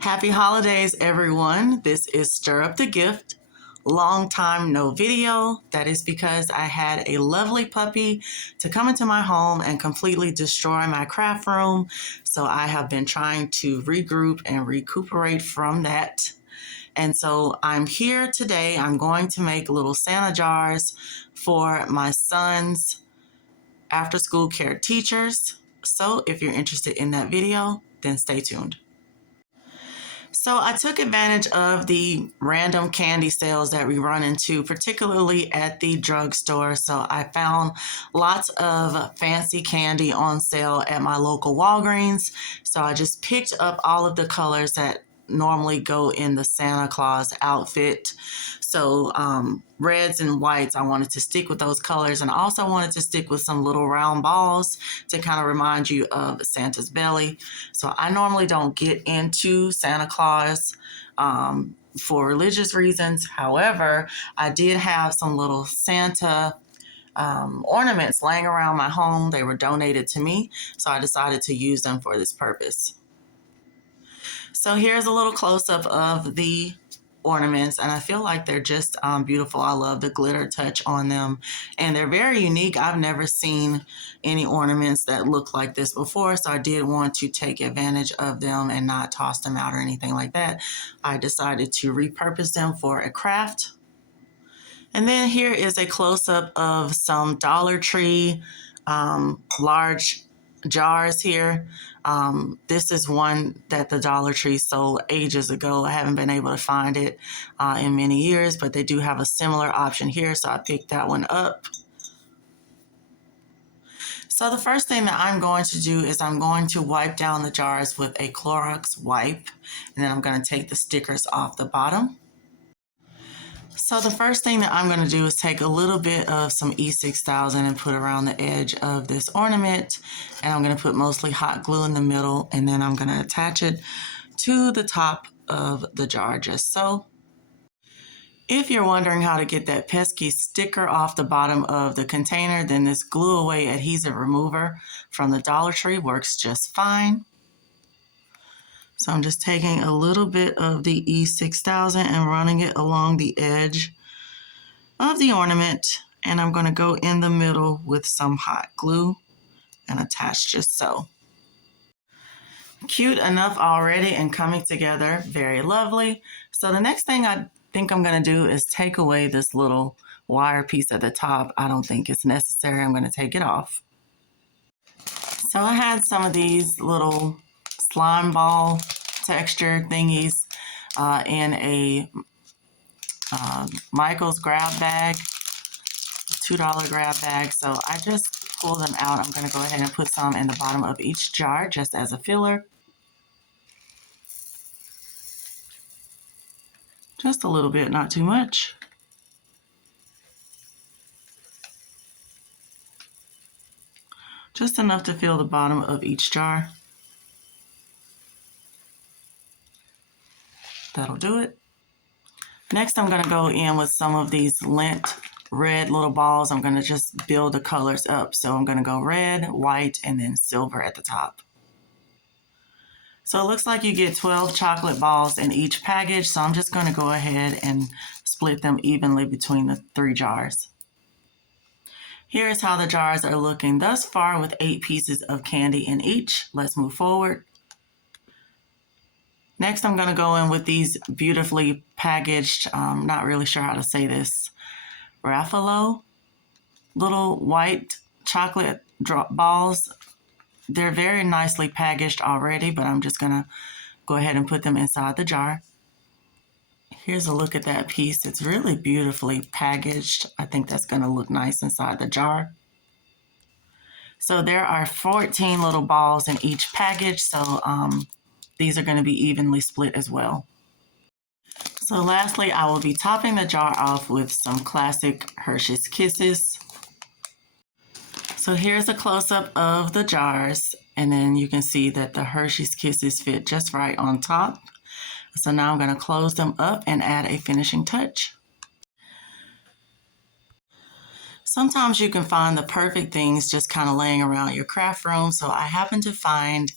Happy holidays, everyone. This is Stir Up the Gift. Long time no video. That is because I had a lovely puppy to come into my home and completely destroy my craft room. So I have been trying to regroup and recuperate from that. And so I'm here today. I'm going to make little Santa jars for my son's after school care teachers. So if you're interested in that video, then stay tuned. So I took advantage of the random candy sales that we run into, particularly at the drugstore. So I found lots of fancy candy on sale at my local Walgreens. So I just picked up all of the colors that normally go in the Santa Claus outfit. So reds and whites, I wanted to stick with those colors, and I also wanted to stick with some little round balls to kind of remind you of Santa's belly. So I normally don't get into Santa Claus for religious reasons. However, I did have some little Santa ornaments laying around my home. They were donated to me, so I decided to use them for this purpose. So here's a little close-up of the ornaments, and I feel like they're just beautiful. I love the glitter touch on them, and they're very unique. I've never seen any ornaments that look like this before, so I did want to take advantage of them and not toss them out or anything like that. I decided to repurpose them for a craft. And then here is a close-up of some Dollar Tree large jars here. This is one that the Dollar Tree sold ages ago. I haven't been able to find it in many years, but they do have a similar option here, so I picked that one up. So the first thing that I'm going to do is I'm going to wipe down the jars with a Clorox wipe, and then I'm going to take the stickers off the bottom. So the first thing that I'm going to do is take a little bit of some E6000 and put around the edge of this ornament, and I'm going to put mostly hot glue in the middle, and then I'm going to attach it to the top of the jar just so. If you're wondering how to get that pesky sticker off the bottom of the container, then this glue away adhesive remover from the Dollar Tree works just fine. So I'm just taking a little bit of the E6000 and running it along the edge of the ornament, and I'm going to go in the middle with some hot glue and attach just so. Cute enough already and coming together very lovely. So the next thing I think I'm going to do is take away this little wire piece at the top. I don't think it's necessary. I'm going to take it off. So I had some of these little slime ball texture thingies in a Michael's grab bag, $2 grab bag. So I just pull them out. I'm going to go ahead and put some in the bottom of each jar just as a filler. Just a little bit, not too much. Just enough to fill the bottom of each jar. That'll do it. Next, I'm going to go in with some of these lint red little balls. I'm going to just build the colors up. So I'm going to go red, white, and then silver at the top. So it looks like you get 12 chocolate balls in each package. So I'm just going to go ahead and split them evenly between the 3 jars. Here's how the jars are looking thus far with 8 pieces of candy in each. Let's move forward. Next, I'm going to go in with these beautifully packaged, not really sure how to say this, Raffalo, little white chocolate balls. They're very nicely packaged already, but I'm just going to go ahead and put them inside the jar. Here's a look at that piece. It's really beautifully packaged. I think that's going to look nice inside the jar. So there are 14 little balls in each package, so these are going to be evenly split as well. So lastly, I will be topping the jar off with some classic Hershey's Kisses. So here's a close-up of the jars, and then you can see that the Hershey's Kisses fit just right on top. So now I'm going to close them up and add a finishing touch. Sometimes you can find the perfect things just kind of laying around your craft room. So I happened to find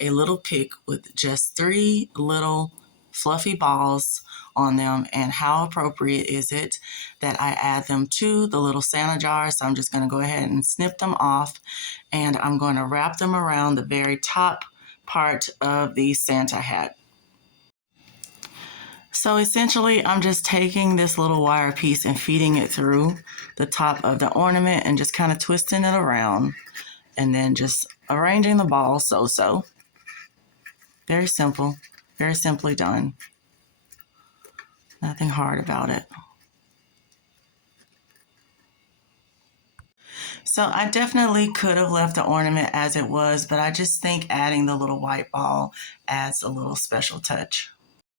a little pick with just 3 little fluffy balls on them. And how appropriate is it that I add them to the little Santa jar? So I'm just going to go ahead and snip them off, and I'm going to wrap them around the very top part of the Santa hat. So essentially, I'm just taking this little wire piece and feeding it through the top of the ornament and just kind of twisting it around, and then just arranging the ball so. Very simple, very simply done. Nothing hard about it. So I definitely could have left the ornament as it was, but I just think adding the little white ball adds a little special touch.